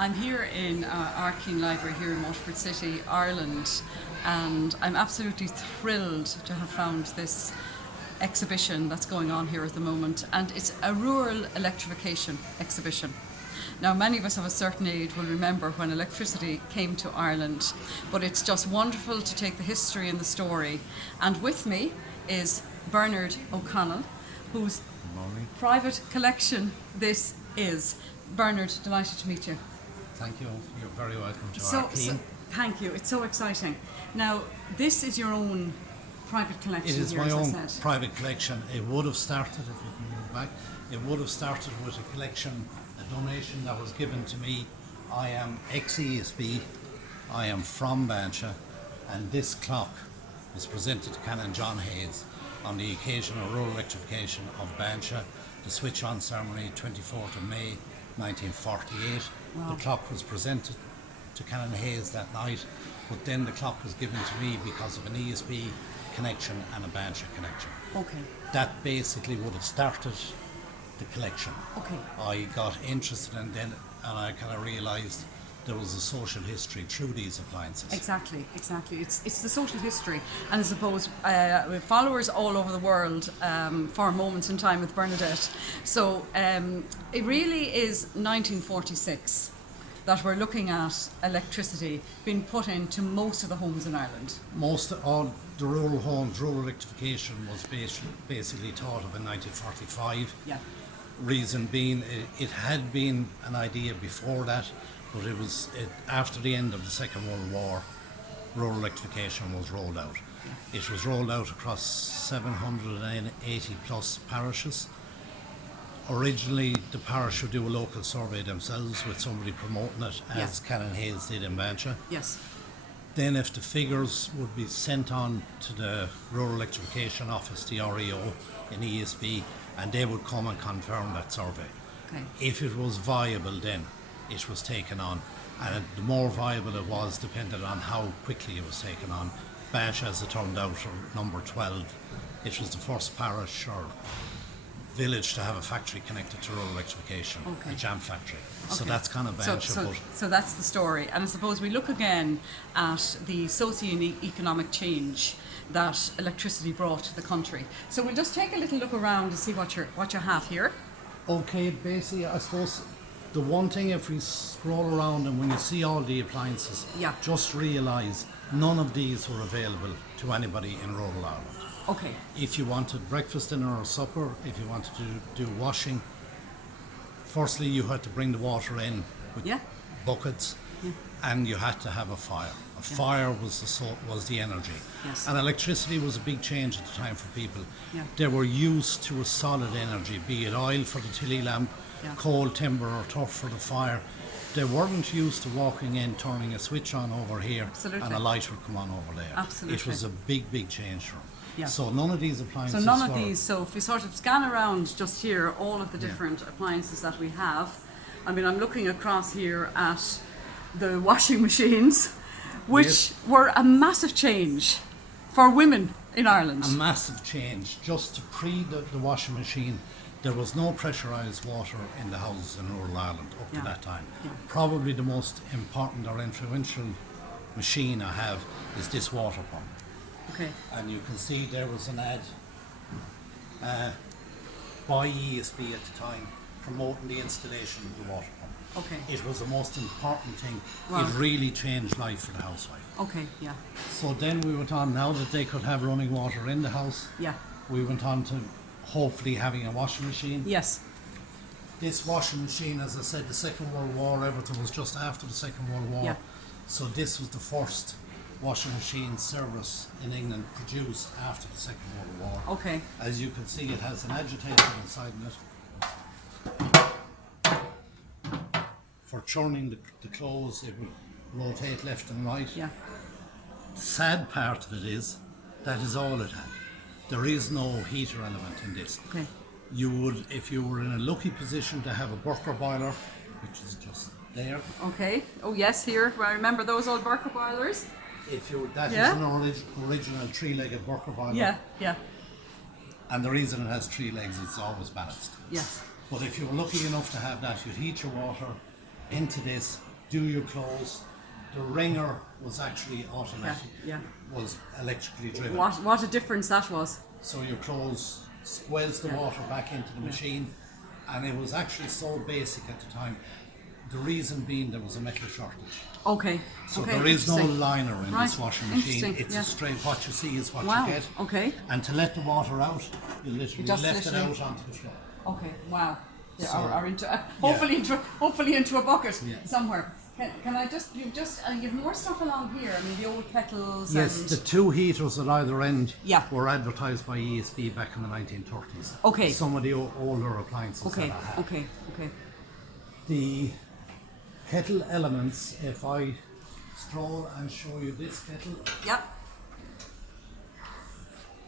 I'm here in Ardkeen Library here in Waterford City, Ireland, and I'm absolutely thrilled to have found this exhibition that's going on here at the moment, and it's a Rural Electrification Exhibition. Now, many of us of a certain age will remember when electricity came to Ireland, but it's just wonderful to take the history and the story. And with me is Bernard OConnell, whose private collection this is. Bernard, delighted to meet you. Thank you. You're very welcome to Ardkeen. Thank you. It's so exciting. Now, this is your own private collection. It is here, my own said. private collection. It would have started, if you can move back, it would have started with a collection, a donation that was given to me. I am ex-ESB, I am from Bancha, and this clock is presented to Canon John Hayes on the occasion of Rural Electrification of Bancha, the switch-on ceremony, 24th of May 1948. Wow. The clock was presented to Canon Hayes that night, but then the clock was given to me because of an ESB connection and a Bancha connection. Okay. That basically would have started the collection. Okay. I got interested in then, and I kind of realised there was a social history through these appliances. Exactly. It's the social history, and I suppose with followers all over the world for Moments in Time with Bernadette. So it really is 1946 that we're looking at electricity being put into most of the homes in Ireland. Most all the rural homes, rural electrification was basically thought of in 1945. Yeah. Reason being, it had been an idea before that, but after the end of the Second World War, rural electrification was rolled out. Yeah. It was rolled out across 780 plus parishes. Originally, the parish would do a local survey themselves with somebody promoting it, as Canon Hayes did in Bancha. Yes. Then if the figures would be sent on to the Rural Electrification Office, the REO in ESB, and they would come and confirm that survey. Okay. If it was viable, then it was taken on, and the more viable it was depended on how quickly it was taken on. Bancha, as it turned out, number 12, it was the first parish or village to have a factory connected to rural electrification, a jam factory. Okay. So that's kind of Bancha. So that's the story. And I suppose we look again at the socio-economic change that electricity brought to the country. So we'll just take a little look around to see what you have here. Okay, basically, I suppose the one thing, if we scroll around and when you see all the appliances, just realise none of these were available to anybody in rural Ireland. Okay. If you wanted breakfast, dinner or supper, if you wanted to do washing, firstly you had to bring the water in with buckets, and you had to have a fire. A fire was the energy. Yes. And electricity was a big change at the time for people. Yeah. They were used to a solid energy, be it oil for the tilly lamp, coal, timber or turf for the fire. They weren't used to walking in, turning a switch on over here, and a light would come on over there. Absolutely. It was a big change for them. Yeah. So none of these appliances So if we sort of scan around just here, all of the different appliances that we have, I mean, I'm looking across here at the washing machines, which were a massive change for women in Ireland. A massive change. Just to the washing machine, there was no pressurised water in the houses in rural Ireland up to that time. Yeah. Probably the most important or influential machine I have is this water pump. Okay. And you can see there was an ad by ESB at the time promoting the installation of the water pump. Okay. It was the most important thing. Wow. It really changed life for the housewife. Okay, yeah. So then we went on, now that they could have running water in the house, we went on to hopefully having a washing machine. Yes. This washing machine, as I said, the Second World War, everything was just after the Second World War. Yeah. So this was the first washing machine service in England produced after the Second World War. Okay. As you can see, it has an agitator inside it. For churning the clothes, it would rotate left and right. Yeah. The sad part of it is that is all it had. There is no heater element in this. Okay. You would, if you were in a lucky position to have a burker boiler, which is just there. Okay. Oh yes, here. I remember those old burker boilers. If you that is an original three-legged burker boiler. Yeah. And the reason it has three legs, it's always balanced. Yes. But if you were lucky enough to have that, you'd heat your water into this, do your clothes. The wringer was actually automatic, was electrically driven. What a difference that was. So your clothes squeezed the water back into the machine, and it was actually so basic at the time. The reason being there was a metal shortage. Okay. So there is no liner in this washing machine. Interesting. It's a straight, what you see is what Wow. you get. Okay. And to let the water out, you literally just left it literally- out onto the floor. Okay. Wow. Yeah, So- or into hopefully into a bucket somewhere. Can I just you've more stuff along here? I mean, the old kettles. Yes, and the two heaters at either end Yeah. were advertised by ESB back in the 1930s. Okay. Some of the older appliances Okay. that I have. Okay. Okay. The kettle elements, if I stroll and show you this kettle, Yep.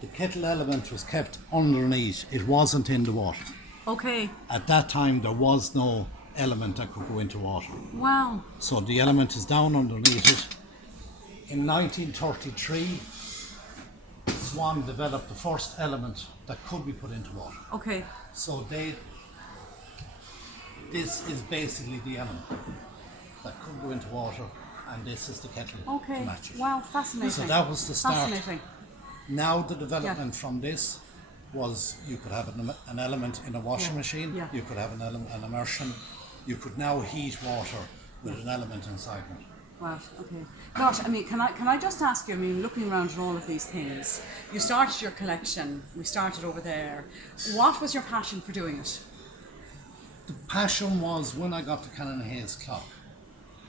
the kettle element was kept underneath. It wasn't in the water. Okay. At that time, there was no element that could go into water. Wow. So the element is down underneath it. In 1933, Swan developed the first element that could be put into water. Okay. So this is basically the element that could go into water, and this is the kettle Okay. to match it. Wow. Fascinating. So that was the start. Fascinating. Now the development from this was you could have an element in a washing machine, you could have an immersion, you could now heat water with an element inside it. Wow. Okay. Gosh, I mean, can I just ask you? I mean, looking around at all of these things, you started your collection. We started over there. What was your passion for doing it? The passion was when I got the Canon Hayes clock,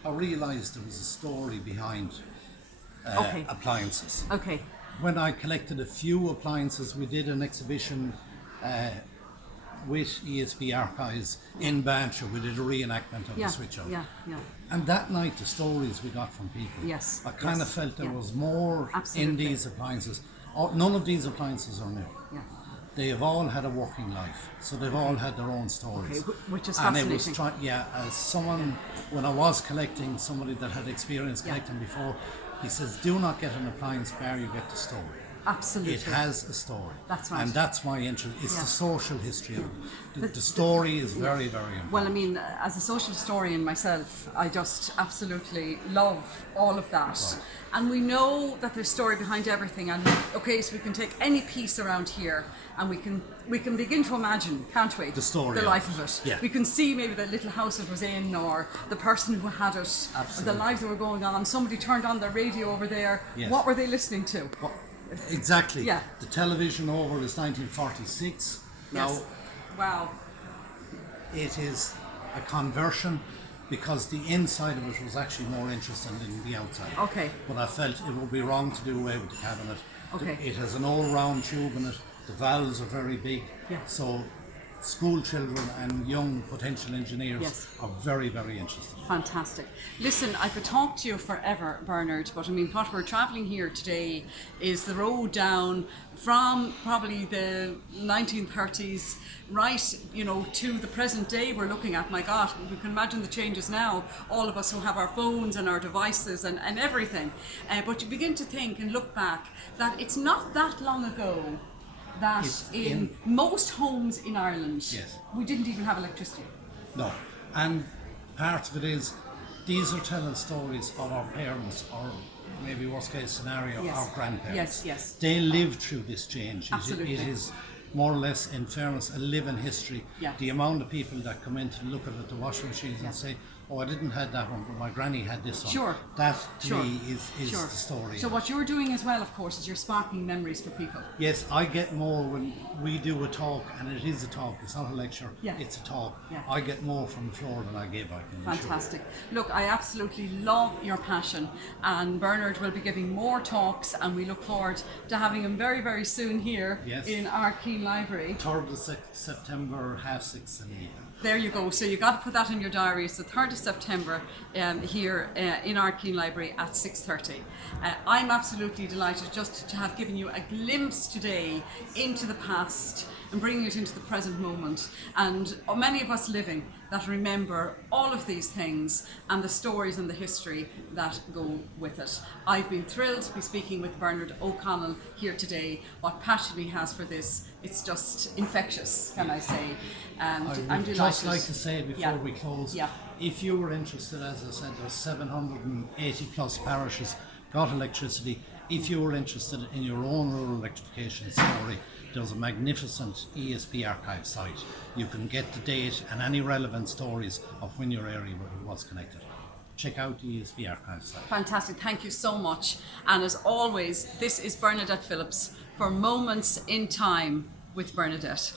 I realised there was a story behind appliances. Okay. When I collected a few appliances, we did an exhibition with ESB Archives in Banter. We did a reenactment of the switch off. Yeah. And that night, the stories we got from people, Yes, I kind of yes, felt there yeah. was more in Absolutely. these appliances. None of these appliances are new. Yeah. They have all had a working life, so they've all had their own stories. Okay, which is and fascinating. it was as someone, when I was collecting, somebody that had experience collecting before, he says, do not get an appliance bar, you get the story. Absolutely. It has a story. That's right. And that's my interest. It's Yeah. the social history of it. The story is very, very important. Well, I mean, as a social historian myself, I just absolutely love all of that. Right. And we know that there's story behind everything. And okay, so we can take any piece around here, and we can begin to imagine, can't we? The story the of life it. of it. Yeah. We can see maybe the little house it was in, or the person who had it, Absolutely. the lives that were going on. Somebody turned on their radio over there. Yes. What were they listening to? Well, exactly. Yeah. The television over is 1946. Now, Yes. Wow. it is a conversion because the inside of it was actually more interesting than the outside. Okay. But I felt it would be wrong to do away with the cabinet. Okay. It has an old round tube in it. The valves are very big. Yeah. So school children and young potential engineers Yes. are very, very interested. Fantastic. Listen, I could talk to you forever, Bernard, but I mean, what we're travelling here today is the road down from probably the 1930s right, to the present day we're looking at. My God, we can imagine the changes now, all of us who have our phones and our devices and everything. But you begin to think and look back that it's not that long ago that It's in most homes in Ireland, Yes. we didn't even have electricity. No. And part of it is these are telling stories of our parents, or maybe worst case scenario, Yes. our grandparents. Yes. They lived through this change. Absolutely. It is more or less, in fairness, a living history. Yeah. The amount of people that come in to look at the washing machines and say, oh, I didn't have that one, but my granny had this one. Sure. That to Sure. me is Sure. the story. So what you're doing as well, of course, is you're sparking memories for people. Yes, I get more when we do a talk, and it is a talk, it's not a lecture, Yeah. it's a talk. Yeah. I get more from the floor than I give, I can assure you. Fantastic. Look, I absolutely love your passion, and Bernard will be giving more talks, and we look forward to having him very, very soon here Yes. in Ardkeen Library. 3rd of September, 6:30 in the evening. There you go. So you got to put that in your diary. It's the 3rd of September here in Ardkeen Library at 6:30. I'm absolutely delighted just to have given you a glimpse today into the past and bringing it into the present moment. And many of us living that remember all of these things and the stories and the history that go with it. I've been thrilled to be speaking with Bernard OConnell here today. What passion he has for this, it's just infectious, can I say. And I I'm would delighted. just like to say before Yeah. we close, Yeah. If you were interested, as I said, there's 780 plus parishes got electricity. If you were interested in your own rural electrification story, there's a magnificent ESP archive site. You can get the date and any relevant stories of when your area was connected. Check out the ESP archive site. Fantastic, thank you so much. And as always, this is Bernadette Phillips for Moments in Time with Bernadette.